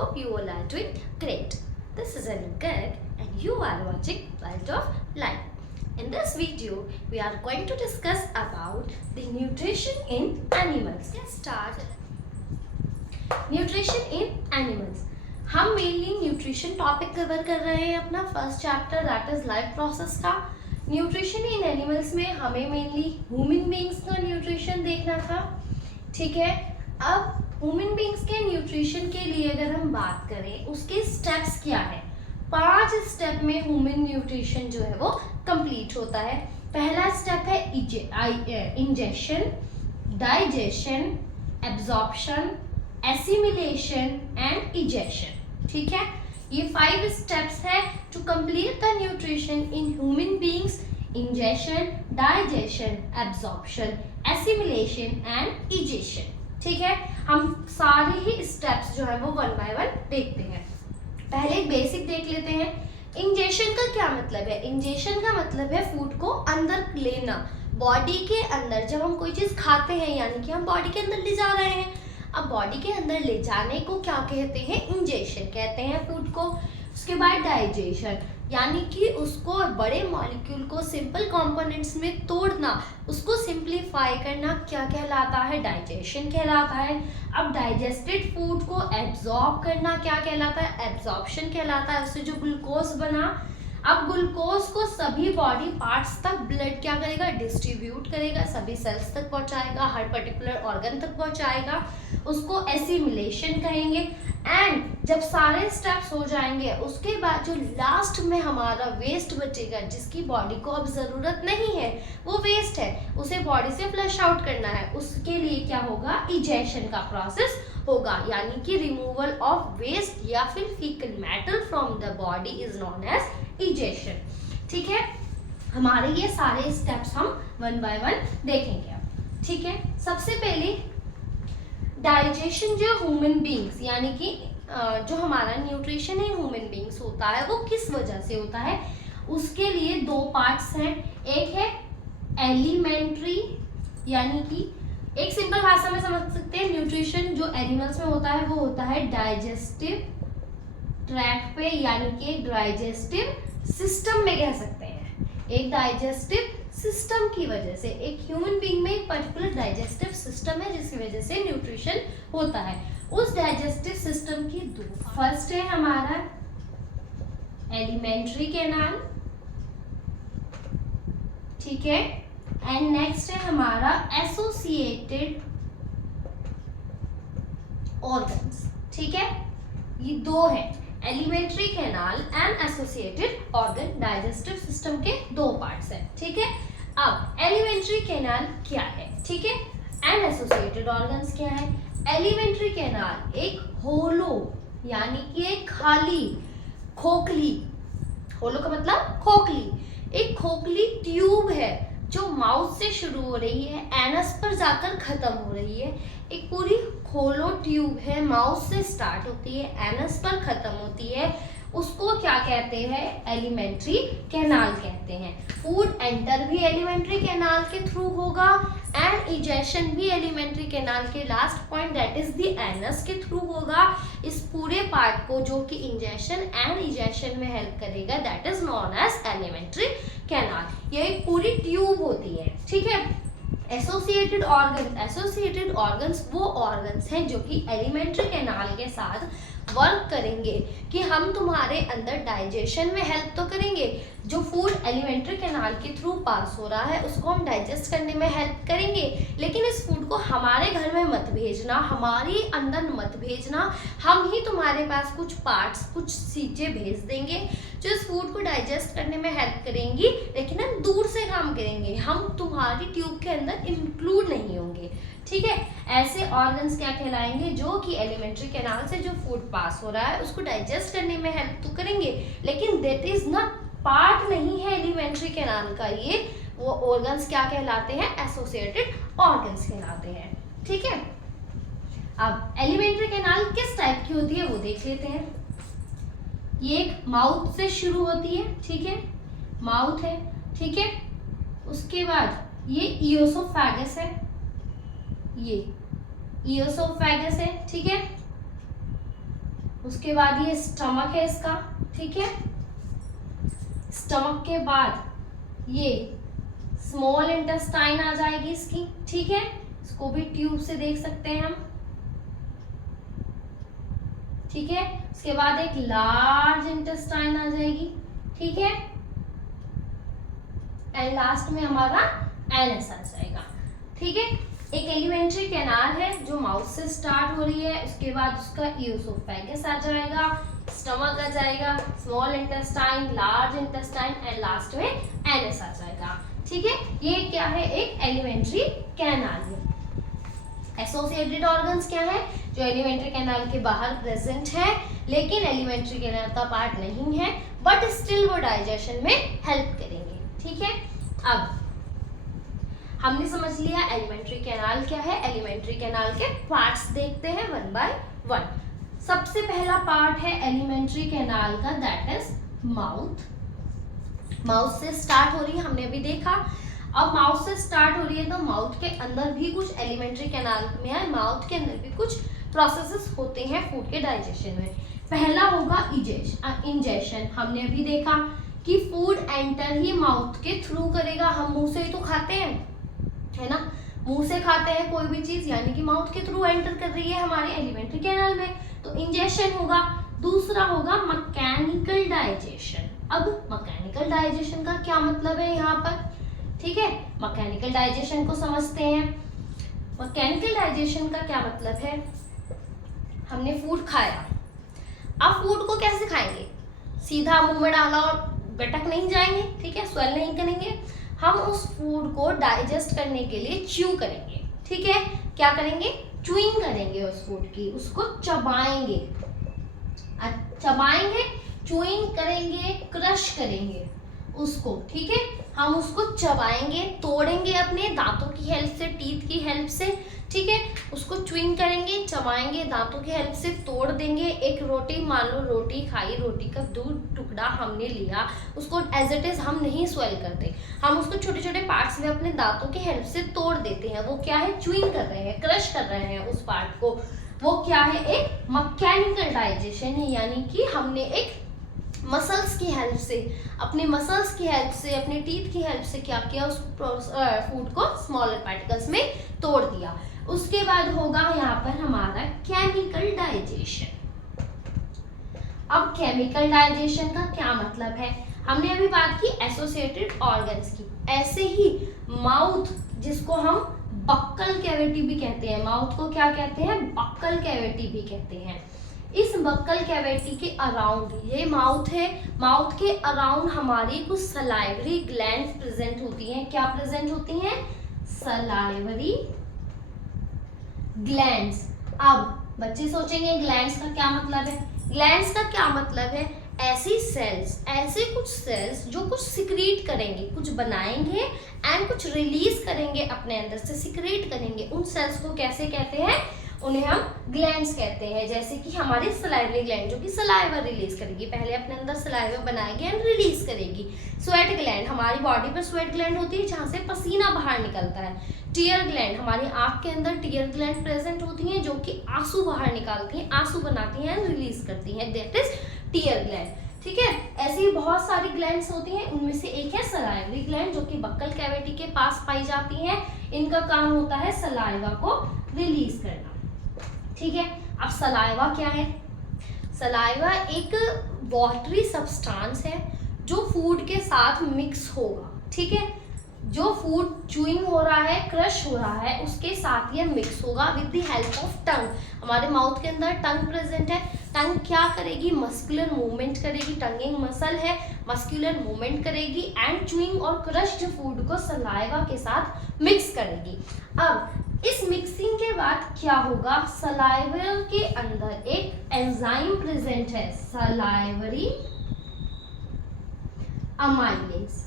hope you all are doing great. This is Anu Garg and you are watching World of Life. In this video, we are going to discuss about the nutrition in animals. Let's start. Nutrition in animals. हम mainly nutrition topic cover कर रहे हैं अपना first chapter that is life process का. Nutrition in animals में हमें mainly human beings का nutrition देखना था. ठीक है, अब ह्यूमन बीइंग्स के न्यूट्रिशन के लिए अगर हम बात करें उसके स्टेप्स क्या है. 5 स्टेप में ह्यूमन न्यूट्रिशन जो है वो कंप्लीट होता है. पहला स्टेप है ingestion, digestion, absorption, assimilation and egestion. ठीक है, ये 5 स्टेप्स है to complete the nutrition in human beings. Ingestion, digestion, absorption, assimilation and egestion. ठीक है, हम सारे ही स्टेप्स जो है वो 1 बाय 1 देखते हैं. पहले एक बेसिक देख लेते हैं. इंजेशन का क्या मतलब है. इंजेशन का मतलब है फूड को अंदर लेना, बॉडी के अंदर. जब हम कोई चीज खाते हैं यानी कि हम बॉडी के अंदर ले जा रहे हैं. अब बॉडी के अंदर ले जाने को क्या कहते हैं, इंजेशन कहते हैं फूड को. उसके बाद डाइजेशन यानी कि उसको बड़े मॉलिक्यूल को सिंपल कंपोनेंट्स में तोड़ना, उसको सिंप्लीफाई करना क्या कहलाता है, डाइजेशन कहलाता है. अब डाइजेस्टेड फूड को एब्जॉर्ब करना क्या कहलाता है, एब्जॉर्प्शन कहलाता है. उससे जो ग्लूकोज बना, अब ग्लूकोज को सभी बॉडी पार्ट्स तक ब्लड क्या करेगा, डिस्ट्रीब्यूट करेगा, सभी सेल्स तक पहुंचाएगा, हर पर्टिकुलर ऑर्गन तक पहुंचाएगा. उसको एसिमिलेशन कहेंगे. एंड जब सारे स्टेप्स हो जाएंगे उसके बाद जो लास्ट में हमारा वेस्ट बचेगा, जिसकी बॉडी को अब ज़रूरत नहीं है, वो वेस्ट है, उसे बॉडी से फ्लश आउट करना है. उसके लिए क्या होगा, इजेशन का प्रोसेस होगा. यानी कि रिमूवल ऑफ वेस्ट या फिर faecal matter from the body is known as egestion. ठीक है, हमारे ये सारे स्टेप्स हम 1 बाय 1 देखेंगे. ठीक है, सबसे पहले डाइजेशन जो ह्यूमन बीइंग्स यानी कि जो हमारा न्यूट्रिशन है ह्यूमन बीइंग्स होता है वो किस वजह से होता है, उसके लिए 2 पार्ट्स हैं. एक है एलिमेंट्री यानी कि एक सिंपल भाषा में समझ सकते हैं, न्यूट्रिशन जो एनिमल्स में होता है वो होता है डाइजेस्टिव ट्रैक्ट पे यानी कि एक डाइजेस्टिव सिस्टम में कह सकते हैं. एक डाइजेस्टिव सिस्टम की वजह से एक ह्यूमन बीइंग में एक पर्टिकुलर डाइजेस्टिव सिस्टम है जिसकी वजह से न्यूट्रिशन होता है. उस डाइजेस्टिव सिस्टम की 2, फर्स्ट है हमारा एलिमेंट्री कैनाल. ठीक है, एंड नेक्स्ट है हमारा एसोसिएटेड ऑर्गन्स. ठीक है, ये 2 है, alimentary canal and associated organ. Digestive system के 2 पार्ट्स हैं. ठीक है, अब एलिमेंट्री कैनाल क्या है, ठीक है, एंड एसोसिएटेड ऑर्गन्स क्या है. एलिमेंट्री कैनाल एक होलो यानी कि एक खाली खोखली, होलो का मतलब खोखली, एक खोखली ट्यूब है जो माउथ से शुरू हो रही है, एनस पर जाकर खत्म हो रही है. एक पूरी होलो ट्यूब है, माउथ से स्टार्ट होती है, एनस पर खत्म होती है. उसको क्या कहते हैं, एलिमेंट्री कैनाल कहते हैं. फूड एंटर भी एलिमेंट्री कैनाल के थ्रू होगा एंड इजेशन भी एलिमेंट्री कैनाल के last point that is the anus के थ्रू होगा. इस पूरे पार्ट को जो कि इंजेशन एंड इजेशन में हेल्प करेगा that is known as alimentary canal. ये एक पूरी ट्यूब होती है. ठीक है, एसोसिएटेड ऑर्गन, एसोसिएटेड ऑर्गन्स वो ऑर्गन्स हैं जो कि एलिमेंट्री कैनाल के साथ वर्क करेंगे कि हम तुम्हारे अंदर डाइजेशन में हेल्प तो करेंगे, जो फूड एलिमेंट्री कैनाल के थ्रू पास हो रहा है उसको हम डाइजेस्ट करने में हेल्प करेंगे, लेकिन इस फूड को हमारे घर में मत भेजना, हमारे अंदर मत भेजना. हम ही तुम्हारे पास कुछ पार्ट्स, कुछ चीजें भेज देंगे जो इस फूड को डाइजेस्ट करने में हेल्प करेंगी, लेकिन हम दूर से काम करेंगे, हम तुम्हारी ट्यूब के अंदर इंक्लूड नहीं होंगे. ठीक है, ऐसे ऑर्गन्स क्या कहलाएंगे, जो कि एलिमेंट्री कैनाल से जो फूड पास हो रहा है उसको डाइजेस्ट करने में हेल्प तो करेंगे, लेकिन दैट इज नॉट पार्ट नहीं है एलिमेंट्री कैनाल का. ये वो ऑर्गन्स क्या कहलाते हैं, एसोसिएटेड ऑर्गन्स कहलाते हैं. ठीक है, अब एलिमेंट्री कैनाल किस टाइप की होती है वो देख लेते हैं. ये एक माउथ से शुरू होती है. ठीक है, माउथ है. ठीक है, उसके बाद ये ईओसोफेगस है, ये ईओसोफेगस है. ठीक है, उसके बाद ये स्टमक है इसका, ठीक है। स्टमक के बाद ये स्मॉल इंटेस्टाइन आ जाएगी इसकी, ठीक है। इसको भी ट्यूब से देख सकते हैं हम, ठीक है। उसके बाद एक लार्ज इंटेस्टाइन आ जाएगी, ठीक है। एंड लास्ट में हमारा एनएस आ जाएगा, ठीक है। एक एलिमेंट्री कैनाल है जो माउथ से स्टार्ट हो रही है, उसके बाद उसका ईसोफेगस आ जाएगा, स्टमक आ जाएगा, small intestine, large intestine and last में एनएस आ जाएगा, ठीक है। ये क्या है, एक एलिमेंट्री कैनाल है। एसोसिएटेड ऑर्गन्स क्या है, जो एलिमेंट्री कैनाल के बाहर प्रेजेंट है लेकिन एलिमेंट्री कैनाल का पार्ट नहीं है, बट स्टिल वो डाइजेशन में हेल्प करेंगे, ठीक है। अब हमने समझ लिया एलिमेंट्री कैनाल क्या है। एलिमेंट्री कैनाल के पार्ट्स देखते हैं वन बाय वन। सबसे पहला पार्ट है एलिमेंट्री कैनाल का, दैट इज माउथ। माउथ से स्टार्ट हो रही है, हमने अभी देखा। अब माउथ से स्टार्ट हो रही है तो माउथ के अंदर भी कुछ एलिमेंट्री कैनाल में है, माउथ के अंदर भी कुछ प्रोसेसेस होते हैं फूड के डाइजेशन में। पहला होगा इंजेशन। हमने अभी देखा कि फूड एंटर ही माउथ के थ्रू करेगा। हम मुंह से ही तो खाते हैं, है ना, मुंह से खाते हैं कोई भी चीज, यानी कि माउथ के थ्रू एंटर कर रही है हमारे एलिमेंट्री कैनाल में, तो इंजेशन होगा। दूसरा होगा मैकेनिकल डाइजेशन। अब मैकेनिकल डाइजेशन का क्या मतलब है यहाँ पर, ठीक है। मैकेनिकल डाइजेशन को समझते हैं। मैकेनिकल डाइजेशन का क्या मतलब है, हमने फूड खाया, अब फूड को कैसे खाएंगे, सीधा मुंह में डाला और गटक नहीं जाएंगे, ठीक है, स्वेल नहीं करेंगे। हम उस फूड को डाइजेस्ट करने के लिए च्यू करेंगे, ठीक है। क्या करेंगे, च्यूइंग करेंगे उस फूड की, उसको चबाएंगे, चबाएंगे, च्यूइंग करेंगे, क्रश करेंगे उसको, ठीक है। हम उसको चबाएंगे, तोड़ेंगे अपने दांतों की हेल्प से, टीथ की हेल्प से, ठीक है। उसको च्यूइंग करेंगे, चबाएंगे, दांतों की हेल्प से तोड़ देंगे। एक रोटी, मान लो रोटी खाई, रोटी का दो टुकड़ा हमने लिया, उसको एज इट इज हम नहीं स्वेल करते, हम उसको छोटे छोटे पार्ट्स में अपने दांतों की हेल्प से तोड़ देते हैं। वो क्या है, च्यूइंग कर रहे हैं, क्रश कर रहे हैं उस पार्ट को। वो क्या है, एक मैकेनिकल डाइजेशन है, यानी कि हमने एक मसल्स की हेल्प से, अपने मसल्स की हेल्प से, अपने टीथ की हेल्प से क्या किया, उस फूड को स्मॉलर पार्टिकल्स में तोड़ दिया। उसके बाद होगा यहाँ पर हमारा केमिकल डाइजेशन। अब केमिकल डाइजेशन का क्या मतलब है, हमने अभी बात की एसोसिएटेड ऑर्गन्स की, ऐसे ही माउथ, जिसको हम बक्कल कैविटी भी कहते हैं, माउथ को क्या कहते हैं, बक्कल कैविटी भी कहते हैं। इस बक्कल कैविटी के अराउंड, ये माउथ है, माउथ के अराउंड हमारी कुछ सलाइवरी ग्लैंड्स प्रेजेंट होती हैं। क्या प्रेजेंट होती हैं, सलाइवरी ग्लैंड्स। अब बच्चे सोचेंगे ग्लैंड्स का क्या मतलब है, ग्लैंड्स का क्या मतलब है, ऐसी सेल्स, ऐसे कुछ सेल्स जो कुछ सिक्रीट करेंगे, कुछ बनाएंगे एंड कुछ रिलीज करेंगे अपने अंदर से, सिक्रीट करेंगे। उन सेल्स को कैसे कहते हैं, उन्हें हम ग्लैंड्स कहते हैं। जैसे कि हमारी सलाइवरी ग्लैंड जो कि सलाइवा रिलीज करेगी, पहले अपने अंदर सलाइवा बनाएगी एंड रिलीज करेगी। स्वेट ग्लैंड, हमारी बॉडी पर स्वेट ग्लैंड होती है जहाँ से पसीना बाहर निकलता है। टीयर ग्लैंड, हमारी आंख के अंदर टीयर ग्लैंड प्रेजेंट होती हैं जो कि आंसू बाहर निकालती हैं, आंसू बनाती हैं एंड रिलीज करती हैं, दैट इज टीयर ग्लैंड, ठीक है। ऐसी ही बहुत सारी ग्लैंड्स होती हैं, उनमें से एक है सलाइवरी ग्लैंड जो कि बक्कल कैविटी के पास पाई जाती हैं। इनका काम होता है सलाइवा को रिलीज करना, ठीक है। अब सलाइवा क्या है, सलाइवा एक वाटरी सब्सटेंस है जो फूड के साथ मिक्स होगा, ठीक है। जो फूड च्यूइंग हो रहा है, क्रश हो रहा है, उसके साथ ये मिक्स होगा with the help of tongue. हमारे माउथ के अंदर टंग प्रेजेंट है, टंग क्या करेगी, मस्कुलर मूवमेंट करेगी, टंगिंग मसल है, मस्कुलर मूवमेंट करेगी एंड च्यूइंग और क्रश्ड फूड को सलाइवा के साथ मिक्स करेगी। अब इस मिक्सिंग के बाद क्या होगा, सलाइवा के अंदर एक एंजाइम प्रेजेंट है, सलाइवरी अमाइलेज,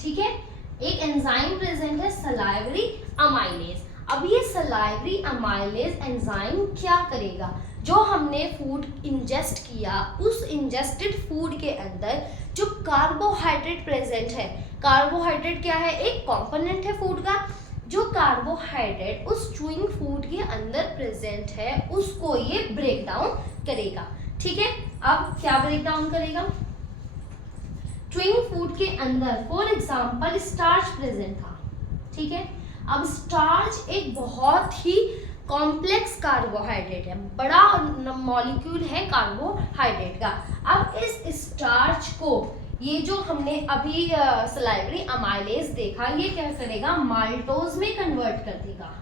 ठीक है। एक एंजाइम प्रेजेंट है सलाइवरी अमाइलेज। अब ये सलाइवरी अमाइलेज एंजाइम क्या करेगा, जो हमने फूड इंजेस्ट किया, उस इंजेस्टेड फूड के अंदर जो कार्बोहाइड्रेट प्रेजेंट है, कार्बोहाइड्रेट क्या है, एक कंपोनेंट है फूड का, जो कार्बोहाइड्रेट उस च्यूइंग फूड के अंदर प्रेजेंट है उसको ये ब्रेक डाउन करेगा, ठीक है, अब क्या ब्रेक डाउन करेगा? च्यूइंग फूड के अंदर फॉर एग्जाम्पल स्टार्च प्रेजेंट था, ठीक है। अब स्टार्च एक बहुत ही कॉम्प्लेक्स कार्बोहाइड्रेट है, बड़ा मॉलिक्यूल है कार्बोहाइड्रेट का। अब इस स्टार्च को ये जो हमने अभी सलाइवरी अमाइलेज देखा, ये क्या करेगा? माल्टोज में कन्वर्ट कर देगा।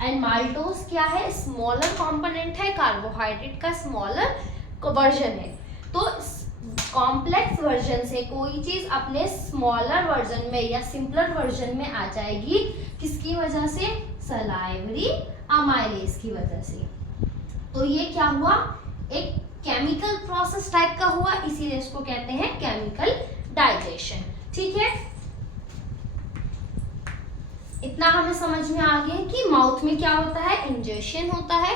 एंड माल्टोज क्या है? स्मॉलर कंपोनेंट है, कार्बोहाइड्रेट का स्मॉलर वर्जन है। तो कॉम्प्लेक्स वर्जन से कोई चीज अपने स्मॉलर वर्जन में या सिंपलर वर्जन में आ जाएगी, किसकी वजह से? सलाइवरी अमाइलेज की वजह से। तो ये क्या हुआ? एक केमिकल प्रोसेस टाइप का हुआ, इसीलिए इसको कहते हैं केमिकल डाइजेशन। ठीक है, इतना हमें समझ में आ गया कि माउथ में क्या होता है? इंजेशन होता है,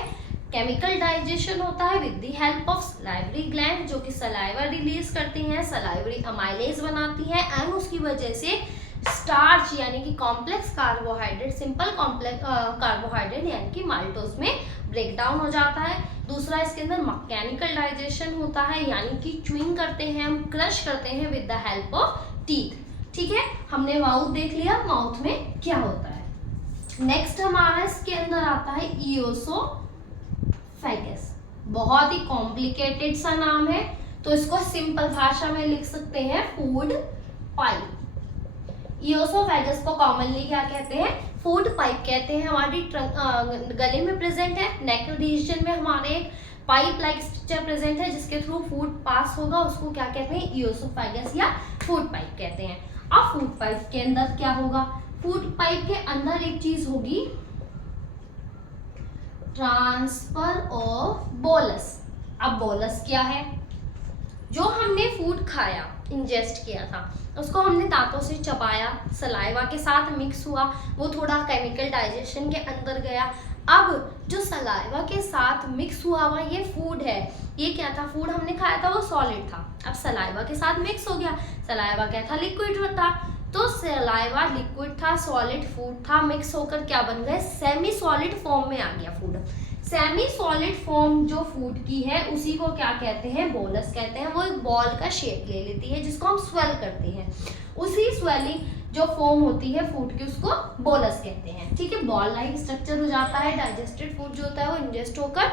केमिकल डाइजेशन होता है with the help of salivary gland, जो कि सलाइवा रिलीज करती हैं, सलाइवरी अमाइलेज बनाती है, एंड उसकी वजह से स्टार्च यानी कि complex carbohydrate, simple complex carbohydrate यानी कि माल्टोज में ब्रेक डाउन हो जाता है। दूसरा, इसके अंदर मैकेनिकल डाइजेशन होता है, यानी कि च्यूइंग करते हैं हम, क्रश करते हैं with the help of teeth. ठीक है, हमने माउथ देख लिया, माउथ में क्या होता है। नेक्स्ट हमारा इसके अंदर आता है ईओसोफेगस। बहुत ही कॉम्प्लिकेटेड सा नाम है, तो इसको सिंपल भाषा में लिख सकते हैं फूड पाइप। ईओसोफेगस को कॉमनली क्या कहते हैं? फूड पाइप कहते हैं। हमारी गले में प्रेजेंट है, नेक रीजन में हमारे एक पाइप लाइक स्ट्रक्चर प्रेजेंट है, जिसके थ्रू फूड पास होगा, उसको क्या कहते हैं? ईओसोफेगस या फूड पाइप कहते हैं। अब फूड पाइप के अंदर क्या होगा? फूड पाइप के अंदर एक चीज होगी, ट्रांसफर ऑफ बोलस। अब बोलस क्या है? जो हमने फूड खाया, इंजेस्ट किया था, उसको हमने दांतों से चबाया, सलाइवा के साथ मिक्स हुआ, वो थोड़ा केमिकल डाइजेशन के अंदर गया। अब जो सलाइवा के साथ मिक्स हुआ हुआ ये फूड है, ये क्या था? फूड हमने खाया था वो सॉलिड था, अब सलाइवा के साथ मिक्स हो गया। सलाइवा क्या था? लिक्विड था। तो सलाइवा लिक्विड था, सॉलिड फूड था, मिक्स होकर क्या बन गए? सेमी सॉलिड फॉर्म में आ गया फूड। सेमी सॉलिड फॉर्म जो फूड की है उसी को क्या कहते हैं? बोलस कहते हैं। वो एक बॉल का शेप ले लेती है, जिसको हम स्वेल करते हैं। उसी स्वेलिंग जो फॉर्म होती है फूड की, उसको बोलस कहते हैं। ठीक है, बॉल लाइक स्ट्रक्चर हो जाता है। डाइजेस्टेड फूड जो होता है वो इंजेस्ट होकर,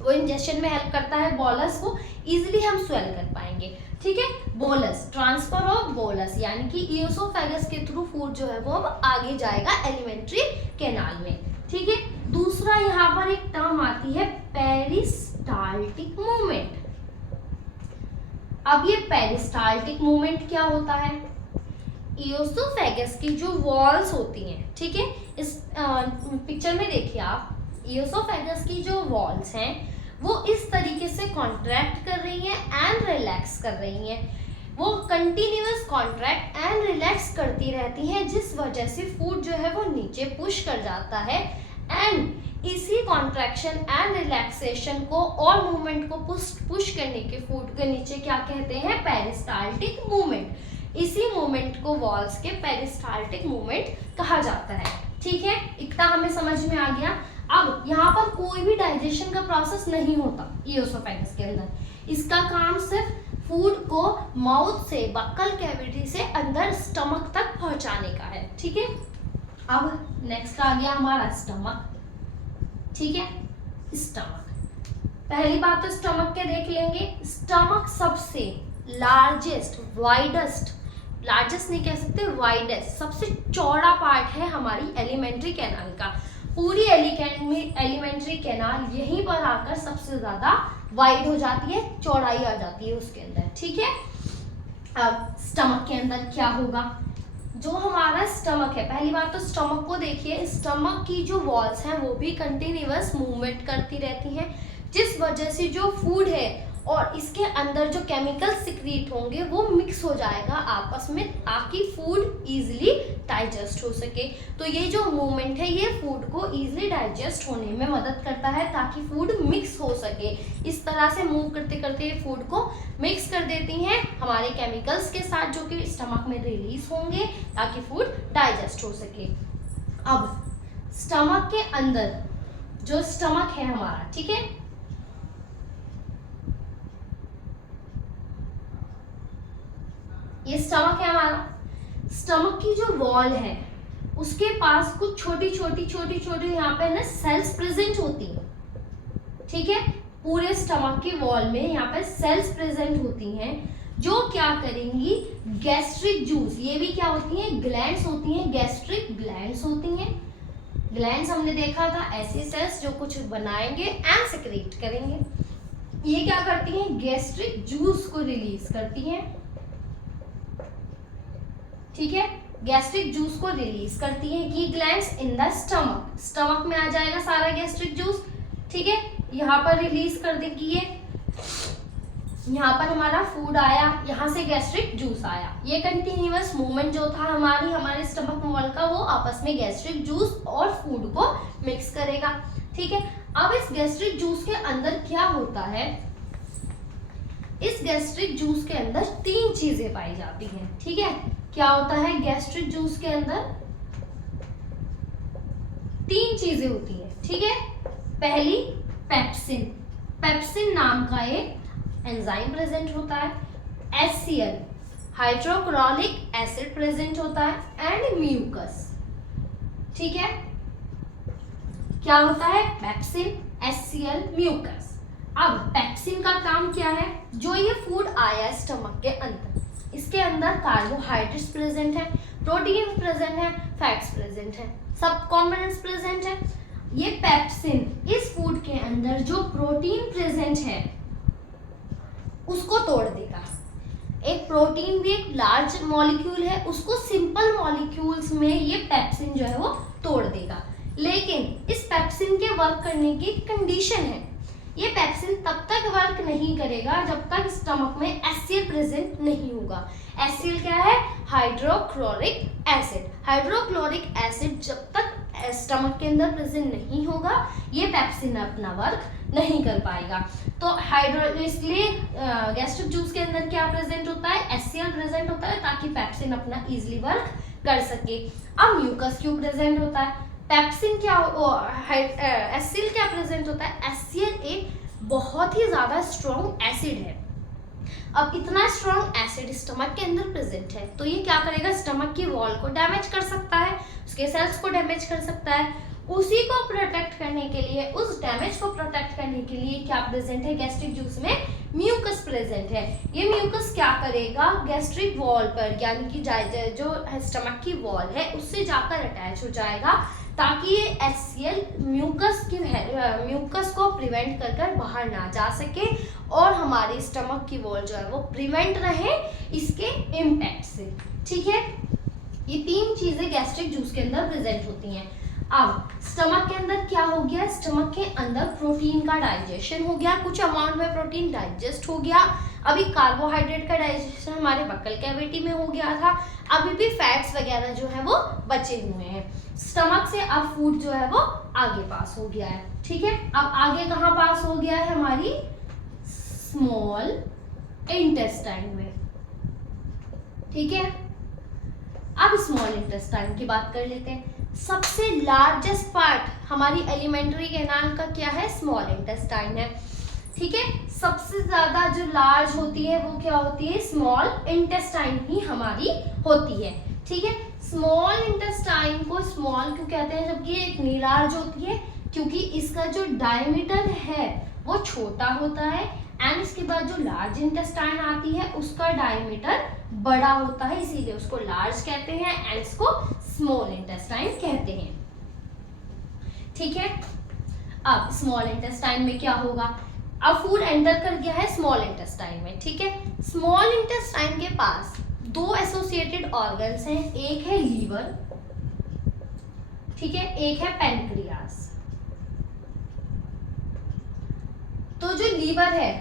वो इंजेशन में हेल्प करता है बोलस को, इजीली हम स्वेल कर पाएंगे। ठीक है, बोलस, ट्रांसफर ऑफ बोलस, यानी कि ईओसोफेगस के थ्रू फूड जो है वो अब आगे जाएगा एलिमेंट्री कैनाल में। ठीक है, दूसरा यहाँ पर एक टर्म आती है पेरिस्टाल्टिक मूवमेंट। अब ये पेरिस्टाल्टिक मूवमेंट क्या होता है? ईओसोफेगस की जो वॉल्स होती हैं, ठीक है, इस पिक्चर में देखिए आप, ईओसोफेगस की जो वॉल्स हैं वो इस तरीके से कॉन्ट्रैक्ट कर रही हैं एंड रिलैक्स कर रही हैं। वो कंटिन्यूअस कॉन्ट्रैक्ट एंड रिलैक्स करती रहती हैं, जिस वजह से फूड जो है वो नीचे पुश कर जाता है। एंड इसी कॉन्ट्रैक्शन एंड रिलैक्सेशन को और मूवमेंट को पुश करने के फूड के नीचे क्या कहते हैं? Peristaltic movement. इसी मूवमेंट को वॉल्स के पेरिस्टाल्टिक मूवमेंट कहा जाता है। ठीक है, इतना हमें समझ में आ गया। अब यहाँ पर कोई भी डाइजेशन का प्रोसेस नहीं होता ईओसोफेगस के अंदर। इसका काम सिर्फ फूड को माउथ से, बक्कल कैविटी से अंदर स्टमक तक पहुंचाने का है। ठीक है, अब नेक्स्ट आ गया हमारा स्टमक। ठीक है, स्टमक, पहली बात तो स्टमक के देख लेंगे। स्टमक सबसे लार्जेस्ट, लार्जेस्ट नहीं कह सकते, वाइडेस्ट, सबसे चौड़ा पार्ट है हमारी एलिमेंट्री कैनाल का। पूरी एलिमेंट्री कैनाल यहीं पर आकर सबसे ज्यादा वाइड हो जाती है, चौड़ाई आ जाती है उसके अंदर। ठीक है, अब स्टमक के अंदर क्या होगा? जो हमारा स्टमक है, पहली बात तो स्टमक को देखिए, स्टमक की जो वॉल्स हैं वो भी कंटिन्यूअस मूवमेंट करती रहती हैं, जिस वजह से जो फूड है और इसके अंदर जो केमिकल सिक्रीट होंगे वो मिक्स हो जाएगा आपस में, ताकि फूड इजीली डाइजेस्ट हो सके। तो ये जो मूवमेंट है ये फूड को इजीली डाइजेस्ट होने में मदद करता है, ताकि फूड मिक्स हो सके। इस तरह से मूव करते करते फूड को मिक्स कर देती हैं हमारे केमिकल्स के साथ, जो कि स्टमक में रिलीज होंगे ताकि फूड डाइजेस्ट हो सके। अब स्टमक के अंदर जो स्टमक है हमारा, ठीक है, ये स्टमक है हमारा। स्टमक की जो वॉल है उसके पास कुछ छोटी छोटी यहाँ पे ना सेल्स प्रेजेंट होती हैं, ठीक है। पूरे स्टमक के वॉल में यहाँ पे सेल्स प्रेजेंट होती हैं जो क्या करेंगी, गैस्ट्रिक जूस, ये भी क्या होती हैं, ग्लैंड्स होती हैं, गैस्ट्रिक ग्लैंड्स होती हैं। ग्लैंड्स हमने देखा था ऐसी सेल्स जो कुछ बनाएंगे एंड सेक्रेट करेंगे। ये क्या करती हैं, गैस्ट्रिक जूस को रिलीज करती हैं, ठीक है। गैस्ट्रिक जूस को रिलीज करती है ये glands in the stomach. Stomach में आ जाएगा सारा गैस्ट्रिक जूस, ठीक है। यहाँ पर रिलीज कर देगी ये, यहाँ पर हमारा फूड आया, यहाँ से गैस्ट्रिक जूस आया। ये कंटिन्यूअस मूवमेंट जो था हमारे स्टमक वॉल का, वो आपस में गैस्ट्रिक जूस और फूड को मिक्स करेगा, ठीक है। अब इस गैस्ट्रिक जूस के अंदर क्या होता है, इस गैस्ट्रिक जूस के अंदर 3 चीजें पाई जाती हैं, ठीक है। क्या होता है, गैस्ट्रिक जूस के अंदर 3 चीजें होती हैं, ठीक है। पहली पेप्सिन, पेप्सिन नाम का एक एंजाइम प्रेजेंट होता है। HCl हाइड्रोक्लोरिक एसिड प्रेजेंट होता है एंड म्यूकस, ठीक है। क्या होता है, पेप्सिन, HCl, म्यूकस। अब पेप्सिन का काम क्या है, जो ये फूड आया स्टमक के अंदर, इसके अंदर कार्बोहाइड्रेट्स प्रेजेंट है, प्रोटीन प्रेजेंट है, फैट्स प्रेजेंट है, सब कंपोनेंट्स प्रेजेंट है। ये पेप्सिन इस फूड के अंदर जो प्रोटीन प्रेजेंट है उसको तोड़ देगा। एक प्रोटीन भी एक लार्ज मॉलिक्यूल है, उसको सिंपल मॉलिक्यूल्स में ये पेप्सिन जो है वो तोड़ देगा। लेकिन इस पेप्सिन के वर्क करने की कंडीशन है, ये पेप्सिन तब तक वर्क नहीं करेगा जब तक स्टमक में HCl प्रेजेंट नहीं होगा। HCl क्या है, हाइड्रोक्लोरिक एसिड। हाइड्रोक्लोरिक एसिड जब तक स्टमक के अंदर प्रेजेंट नहीं होगा ये पेप्सिन अपना वर्क नहीं कर पाएगा। तो इसलिए गैस्ट्रिक जूस के अंदर क्या प्रेजेंट होता है, HCl प्रेजेंट होता है ताकि पेप्सिन अपना इजीली वर्क कर सके। अब म्यूकस क्यों प्रेजेंट होता है, पेप्सिन क्या, HCl क्या प्रेजेंट होता है, HCl एक बहुत ही ज्यादा स्ट्रॉन्ग एसिड है। अब इतना स्ट्रॉन्ग एसिड स्टमक के अंदर प्रेजेंट है तो ये क्या करेगा, स्टमक की वॉल को डैमेज कर सकता है, उसके सेल्स को डैमेज कर सकता है। उसी को प्रोटेक्ट करने के लिए, उस डैमेज को प्रोटेक्ट करने के लिए क्या प्रेजेंट है, गैस्ट्रिक जूस में म्यूकस प्रेजेंट है। ये म्यूकस क्या करेगा, गैस्ट्रिक वॉल पर यानी कि जो स्टमक की वॉल है उससे जाकर अटैच हो जाएगा ताकि ये HCl म्यूकस को प्रिवेंट कर बाहर ना जा सके और हमारी स्टमक की वॉल जो है वो प्रिवेंट रहे इसके इम्पैक्ट से, ठीक है। ये 3 चीजें गैस्ट्रिक जूस के अंदर प्रेजेंट होती हैं। अब स्टमक के अंदर क्या हो गया, स्टमक के अंदर प्रोटीन का डाइजेशन हो गया, कुछ अमाउंट में प्रोटीन डाइजेस्ट हो गया। अभी कार्बोहाइड्रेट का डाइजेशन हमारे बक्कल कैविटी में हो गया था, अभी भी फैट्स वगैरह जो है वो बचे हुए हैं। स्टमक से अब फूड जो है वो आगे पास हो गया है, ठीक है। अब आगे कहाँ पास हो गया है, हमारी स्मॉल इंटेस्टाइन में, ठीक है। अब स्मॉल इंटेस्टाइन की बात कर लेते हैं। सबसे लार्जेस्ट पार्ट हमारी एलिमेंट्री कैनाल का क्या है, स्मॉल इंटेस्टाइन है, ठीक है। सबसे ज्यादा जो लार्ज होती है वो क्या होती है, स्मॉल इंटेस्टाइन ही हमारी होती है, ठीक है। स्मॉल इंटेस्टाइन को स्मॉल क्यों कहते हैं जबकि इतनी लार्ज होती है, क्योंकि इसका जो डायमीटर है वो छोटा होता है एंड इसके बाद जो लार्ज इंटेस्टाइन आती है उसका डायमीटर बड़ा होता है, इसीलिए उसको लार्ज कहते हैं एंड इसको स्मॉल इंटेस्टाइन कहते हैं, ठीक है। अब स्मॉल इंटेस्टाइन में क्या होगा, अब फूड एंटर कर गया है स्मॉल इंटेस्टाइन में, ठीक है। स्मॉल इंटेस्टाइन के पास 2 एसोसिएटेड ऑर्गन्स हैं, एक है लीवर, ठीक है, एक है पैनक्रियास। तो जो लीवर है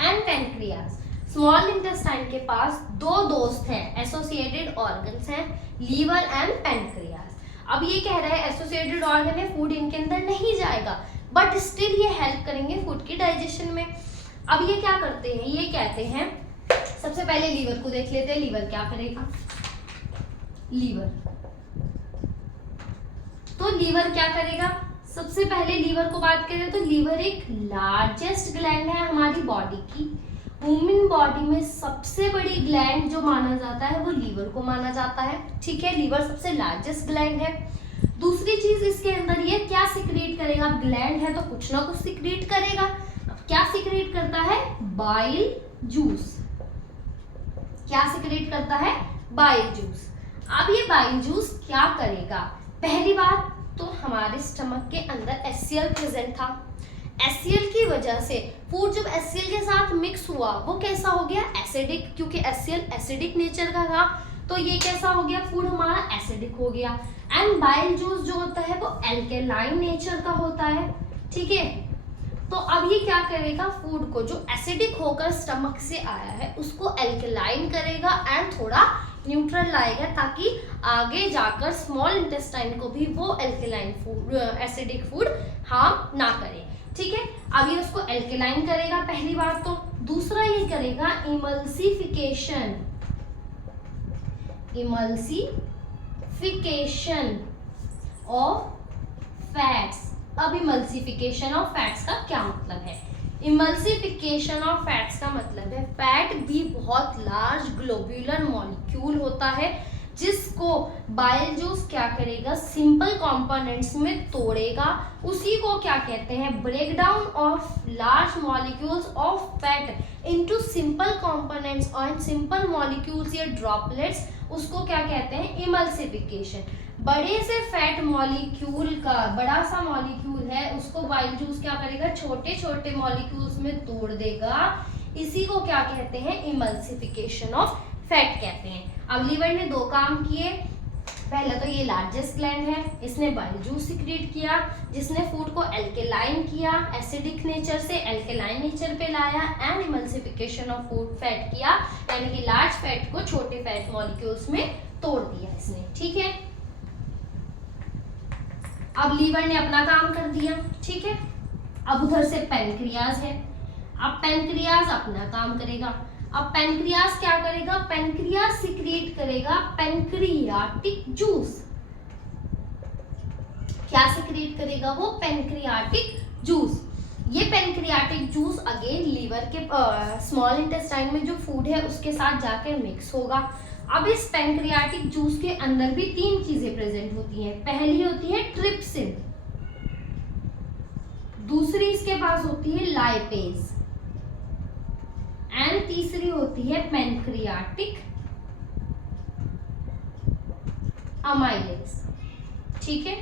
एंड पैनक्रियास, स्मॉल इंटेस्टाइन के पास 2 दोस्त हैं, एसोसिएटेड ऑर्गन्स हैं, लीवर एंड पैनक्रियास। अब ये कह रहा है एसोसिएटेड ऑर्गन है, फूड इनके अंदर नहीं जाएगा बट स्टिल ये हेल्प करेंगे फूड की डाइजेशन में। अब ये क्या करते हैं, ये कहते हैं, सबसे पहले लीवर को देख लेते हैं, लीवर क्या करेगा। लीवर, तो लीवर क्या करेगा, सबसे पहले लीवर को बात करें तो लीवर एक लार्जेस्ट ग्लैंड है हमारी बॉडी की, ह्यूमन बॉडी में सबसे बड़ी ग्लैंड जो माना जाता है वो लीवर को माना जाता है, ठीक है। लीवर सबसे लार्जेस्ट ग्लैंड है। दूसरी चीज इसके अंदर ये क्या सिक्रेट करेगा, ग्लैंड है तो कुछ ना कुछ सिक्रेट करेगा। अब क्या सिक्रेट करता है, बाइल जूस। क्या सिक्रेट करता है, बाइल जूस। अब ये बाइल जूस क्या करेगा, पहली बात तो हमारे स्टमक के अंदर HCl प्रेजेंट था। HCl की वजह से फूड जब HCl के साथ मिक्स हुआ वो कैसा हो गया, एसिडिक, क्योंकि HCl एसिडिक नेचर का था, तो ये कैसा हो गया, फूड हमारा एसिडिक हो गया। एंड बाइल जूस जो होता है वो एल्केलाइन नेचर का होता है, ठीक है। तो अब ये क्या करेगा, फूड को जो एसिडिक होकर स्टमक से आया है उसको एल्केलाइन करेगा एंड थोड़ा न्यूट्रल लाएगा, ताकि आगे जाकर स्मॉल इंटेस्टाइन को भी वो alkaline food, acidic food harm ना करे, ठीक है। अब ये उसको एल्केलाइन करेगा, पहली बात तो। दूसरा ये करेगा इमल्सिफिकेशन, इमल्सिफिकेशन ऑफ फैट्स। अब इमल्सिफिकेशन ऑफ फैट्स का क्या मतलब है, इमल्सिफिकेशन ऑफ फैट्स का मतलब है फैट भी बहुत लार्ज ग्लोब्यूलर मॉलिक्यूल होता है, जिसको बाइल जूस क्या करेगा, सिंपल कंपोनेंट्स में तोड़ेगा। उसी को क्या कहते हैं, breakdown of large molecules of fat into simple components और सिंपल मॉलिक्यूल्स या ड्रॉपलेट्स, उसको क्या कहते हैं, इमल्सिफिकेशन। बड़े से फैट मॉलिक्यूल का, बड़ा सा मॉलिक्यूल है उसको बाइल जूस क्या करेगा, छोटे छोटे मॉलिक्यूल्स में तोड़ देगा। इसी को क्या कहते हैं, इमल्सिफिकेशन ऑफ फैट कहते हैं। अब लीवर ने दो काम किए, पहले तो ये लार्जेस्ट ग्लैंड है, इसने बाइल जूस सिक्रेट किया जिसने फूड को एल्केलाइन किया, एसिडिक नेचर से एल्केलाइन नेचर पे लाया, and emulsification of food fat किया, यानी कि लार्ज फैट को छोटे फैट मॉलिक्यूल्स में तोड़ दिया इसने, ठीक है। अब लीवर ने अपना काम कर दिया, ठीक है। अब उधर से पैनक्रियाज है, अब पैनक्रियाज अपना काम करेगा। अब पैनक्रियाज क्या करेगा, पैनक्रियाज सिक्रीट करेगा पैनक्रियाटिक जूस। क्या सिक्रीट करेगा वो, पैनक्रियाटिक जूस। ये पैनक्रियाटिक जूस अगेन लीवर के स्मॉल इंटेस्टाइन में जो फूड है उसके साथ जाकर मिक्स होगा। अब इस पैनक्रियाटिक जूस के अंदर भी तीन चीजें प्रेजेंट होती हैं। पहली होती है ट्रिप्सिन, दूसरी इसके पास होती है लाइपेज, एंड तीसरी होती है पैनक्रियाटिक अमाइलेज, ठीक है।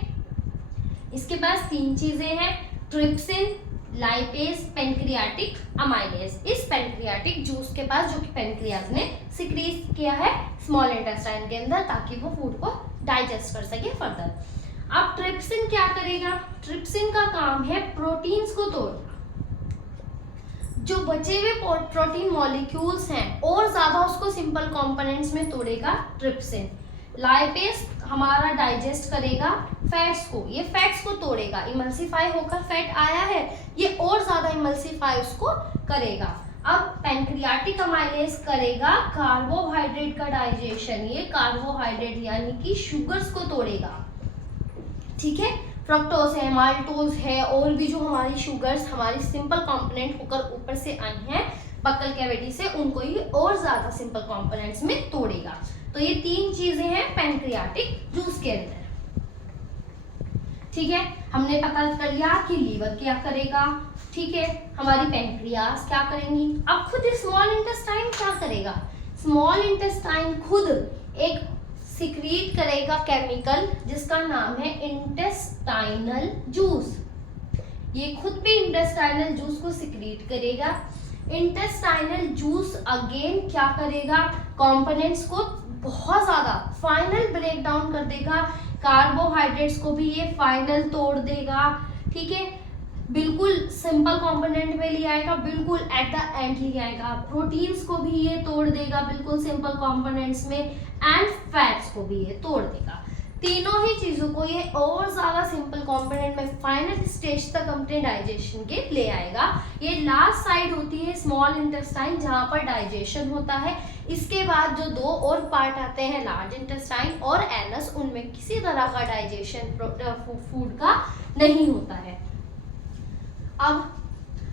इसके पास तीन चीजें हैं, ट्रिप्सिन, लाइपेज, पैनक्रियाटिक अमाइलेज। इस पैनक्रियाटिक जूस के पास, जो कि पैनक्रियाज ने सिक्रीट किया है स्मॉल इंटेस्टाइन के अंदर, ताकि वो फूड को डाइजेस्ट कर सके फर्दर। अब ट्रिप्सिन क्या करेगा, ट्रिप्सिन का काम है प्रोटीन्स को तोड़ना। जो बचे हुए प्रोटीन मॉलिक्यूल्स हैं और ज्यादा उसको सिंपल कंपोनेंट्स में तोड़ेगा ट्रिप्सिन। लाइपेज हमारा डाइजेस्ट करेगा फैट्स को, ये फैट्स को तोड़ेगा, इमल्सिफाई होकर फैट आया है, ये और ज्यादा इमल्सिफाई उसको करेगा। अब पैनक्रियाटिक अमाइलेज करेगा कार्बोहाइड्रेट का डाइजेशन, ये कार्बोहाइड्रेट यानी कि शुगर्स को तोड़ेगा, ठीक है। फ्रक्टोज है, माल्टोज है, और भी जो हमारी शुगर्स हमारी सिंपल कंपोनेंट होकर ऊपर से आई हैं बक्कल कैविटी से, उनको ये और ज्यादा सिंपल कंपोनेंट्स में तोड़ेगा। तो ये तीन चीजें हैं पैनक्रियाटिक जूस के अंदर, ठीक है। हमने पता कर लिया कि लीवर क्या करेगा, ठीक है, हमारी पैनक्रियास क्या करेंगी। अब खुद स्मॉल इंटेस्टाइन क्या करेगा, स्मॉल इंटेस्टाइन खुद एक सिक्रीट करेगा केमिकल जिसका नाम है इंटेस्टाइनल जूस। ये खुद भी इंटेस्टाइनल जूस को सिक्रीट करेगा। इंटेस्टाइनल जूस अगेन क्या करेगा, कंपोनेंट्स को बहुत ज्यादा फाइनल ब्रेक डाउन कर देगा, कार्बोहाइड्रेट्स को भी ये फाइनल तोड़ देगा, ठीक है। बिल्कुल सिंपल कंपोनेंट में ले आएगा, बिल्कुल एट द एंड ले आएगा। प्रोटीन्स को भी ये तोड़ देगा बिल्कुल सिंपल कंपोनेंट्स में, एंड फैट्स को भी ये तोड़ देगा। तीनों ही चीजों को ये और ज्यादा सिंपल कंपोनेंट में फाइनल स्टेज तक अपने डाइजेशन के ले आएगा। ये लास्ट साइड होती है स्मॉल इंटेस्टाइन, जहां पर डाइजेशन होता है। इसके बाद जो दो और पार्ट आते हैं, लार्ज इंटेस्टाइन और एनस, उनमें किसी तरह का डाइजेशन फूड का नहीं होता है। अब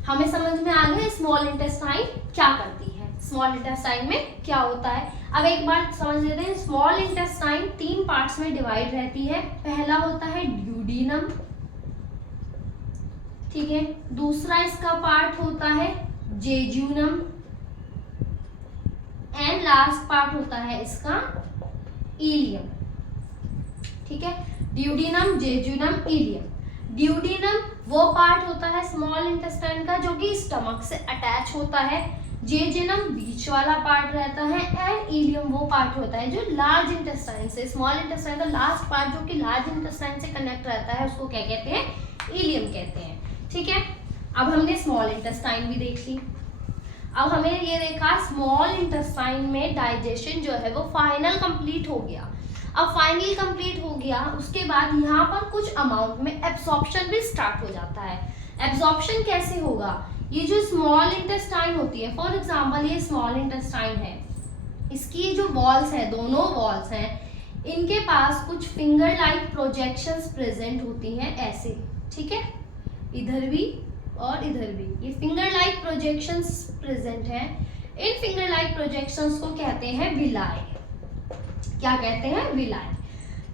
हमें समझ में आ गया स्मॉल इंटेस्टाइन क्या करती है, स्मॉल इंटेस्टाइन में क्या होता है। अब एक बार समझ लेते हैं, स्मॉल इंटेस्टाइन 3 पार्ट्स में डिवाइड रहती है। पहला होता है ड्यूडीनम, ठीक है। दूसरा इसका पार्ट होता है जेजुनम एंड लास्ट पार्ट होता है इसका इलियम, ठीक है। ड्यूडीनम, जेजुनम, इलियम। ड्यूडीनम वो पार्ट होता है स्मॉल इंटेस्टाइन का जो कि स्टमक से अटैच होता है। जेजुनम बीच वाला पार्ट रहता है एंड इलियम वो पार्ट होता है जो लार्ज इंटेस्टाइन से, स्मॉल इंटेस्टाइन का लास्ट पार्ट जो कि लार्ज इंटेस्टाइन से कनेक्ट रहता है उसको क्या कहते हैं, इलियम कहते हैं, ठीक है। अब हमने स्मॉल इंटेस्टाइन भी देख ली। अब हमें ये देखा स्मॉल इंटेस्टाइन में डाइजेशन जो है वो फाइनल कंप्लीट हो गया। अब फाइनल कंप्लीट हो गया उसके बाद यहाँ पर कुछ अमाउंट में एब्जॉर्प्शन भी स्टार्ट हो जाता है। एब्जॉर्प्शन कैसे होगा, ये जो स्मॉल इंटेस्टाइन होती है, फॉर एग्जांपल ये स्मॉल इंटेस्टाइन है, इसकी जो वॉल्स है, दोनों वॉल्स हैं, इनके पास कुछ फिंगर लाइक प्रोजेक्शंस प्रेजेंट होती हैं ऐसे, ठीक है। इधर भी और इधर भी ये फिंगर लाइक प्रोजेक्शंस प्रेजेंट हैं। इन फिंगर लाइक प्रोजेक्शंस को कहते हैं विलाय। क्या कहते हैं, विलाय।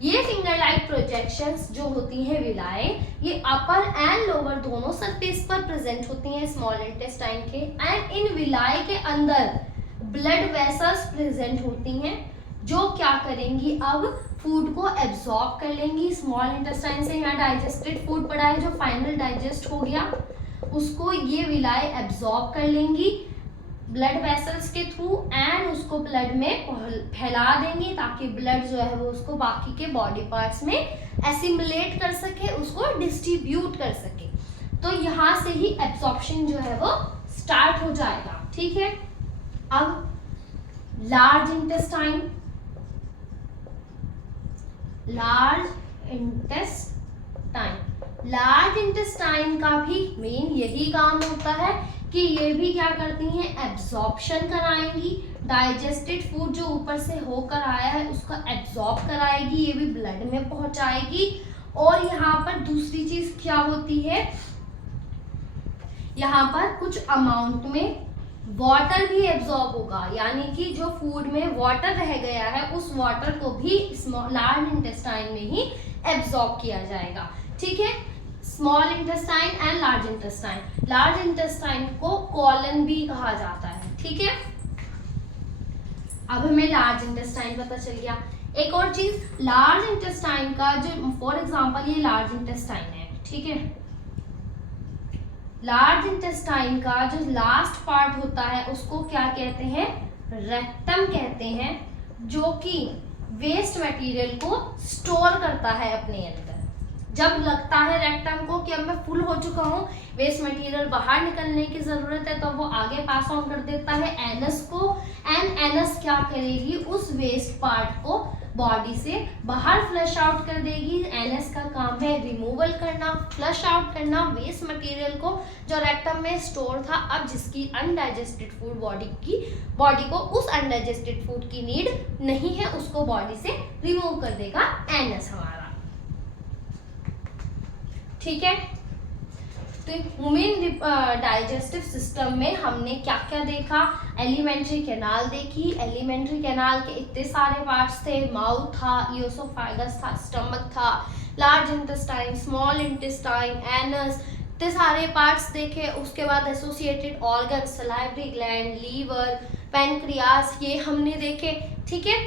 ये फिंगर लाइक प्रोजेक्शंस जो होती हैं विलाय, ये अपर एंड लोअर दोनों सरफेस पर प्रेजेंट होती हैं स्मॉल इंटेस्टाइन के। एंड इन विलाय के अंदर ब्लड वेसल्स प्रेजेंट होती हैं जो क्या करेंगी, अब फूड को एब्जॉर्ब कर लेंगी। स्मॉल इंटेस्टाइन से यहाँ डाइजेस्टेड फूड पड़ा है जो फाइनल डाइजेस्ट हो गया, उसको ये विलाय एब्जॉर्ब कर लेंगी ब्लड वेसल्स के थ्रू एंड उसको ब्लड में फैला देंगी ताकि ब्लड जो है वो उसको बाकी के बॉडी पार्ट्स में एसिमुलेट कर सके, उसको डिस्ट्रीब्यूट कर सके। तो यहाँ से ही एब्जॉर्प्शन जो है वो स्टार्ट हो जाएगा, ठीक है। अब लार्ज इंटेस्टाइन, लार्ज इंटेस्टाइन का भी मेन यही काम होता है कि ये भी क्या करती हैं, एब्जॉर्प्शन कराएंगी। डाइजेस्टेड फूड जो ऊपर से होकर आया है उसका एब्जॉर्ब कराएगी, ये भी ब्लड में पहुंचाएगी। और यहाँ पर दूसरी चीज क्या होती है, यहाँ पर कुछ अमाउंट में वाटर भी एब्जॉर्ब होगा, यानी कि जो फूड में वाटर रह गया है उस वाटर को भी लार्ज इंटेस्टाइन में ही एब्जॉर्ब किया जाएगा, ठीक है। Small intestine and large intestine, large intestine को कॉलन भी कहा जाता है, ठीक है। अब हमें लार्ज इंटेस्टाइन पता चल गया। एक और चीज, लार्ज इंटेस्टाइन का जो, फॉर एग्जांपल ये लार्ज इंटेस्टाइन है, ठीक है। लार्ज इंटेस्टाइन का जो लास्ट पार्ट होता है उसको क्या कहते हैं, रेक्टम कहते हैं, जो कि वेस्ट मटेरियल को स्टोर करता है अपने अंदर। जब लगता है रेक्टम को कि अब मैं फुल हो चुका हूँ, वेस्ट मटेरियल बाहर निकलने की जरूरत है, तो वो आगे पास ऑन कर देता है एनस को। एंड एनस क्या करेगी, उस वेस्ट पार्ट को बॉडी से बाहर फ्लश आउट कर देगी। एनएस का काम है रिमूवल करना, फ्लश आउट करना वेस्ट मटेरियल को जो रेक्टम में स्टोर था, अब जिसकी अनडाइजेस्टेड फूड बॉडी को उस अनडाइजेस्टेड फूड की नीड नहीं है, उसको बॉडी से रिमूव कर देगा एनएस हमारा, ठीक है। तो ह्यूमन डाइजेस्टिव सिस्टम में हमने क्या क्या देखा, एलिमेंट्री कैनाल देखी। एलिमेंट्री कैनाल के इतने सारे पार्ट्स थे, माउथ था, ईओसोफेगस था, स्टमक था, large intestine, small intestine, anus, इतने सारे पार्ट्स देखे। उसके बाद associated organ, salivary gland, liver, pancreas, ये हमने देखे, ठीक है।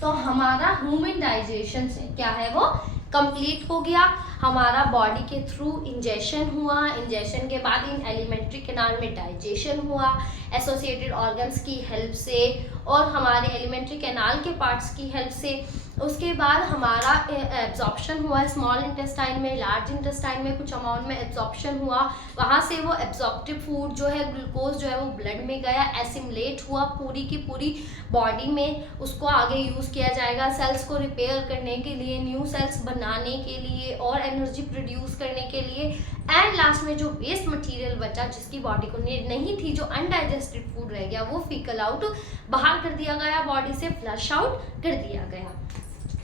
तो हमारा ह्यूमन डाइजेशन से क्या है वो कंप्लीट हो गया। हमारा बॉडी के थ्रू इंजेशन हुआ, इंजेशन के बाद इन एलिमेंट्री कैनाल में डाइजेशन हुआ एसोसिएटेड ऑर्गन्स की हेल्प से और हमारे एलिमेंट्री कैनाल के पार्ट्स की हेल्प से। उसके बाद हमारा एब्जॉर्प्शन हुआ स्मॉल इंटेस्टाइन में, लार्ज इंटेस्टाइन में कुछ अमाउंट में एब्जॉर्प्शन हुआ, वहाँ से वो एब्जॉर्प्टिव फूड जो है ग्लूकोज जो है वो ब्लड में गया, एसिमुलेट हुआ पूरी की पूरी बॉडी में, उसको आगे यूज़ किया जाएगा सेल्स को रिपेयर करने के लिए, न्यू सेल्स बनाने के लिए और एनर्जी प्रोड्यूस करने के लिए। एंड लास्ट में जो वेस्ट मटेरियल बचा जिसकी बॉडी को नीड नहीं थी, जो अनडाइजेस्टेड फूड रह गया, वो फीकल आउट बाहर कर दिया गया, बॉडी से फ्लश आउट कर दिया गया,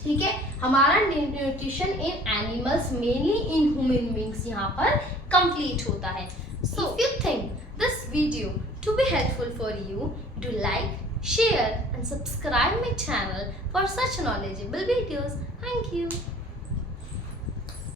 ठीक है। हमारा nutrition in animals mainly in human beings यहाँ पर कंप्लीट होता है। So if you think video to be helpful for you, do like, share and subscribe my channel for such knowledgeable videos. Thank you.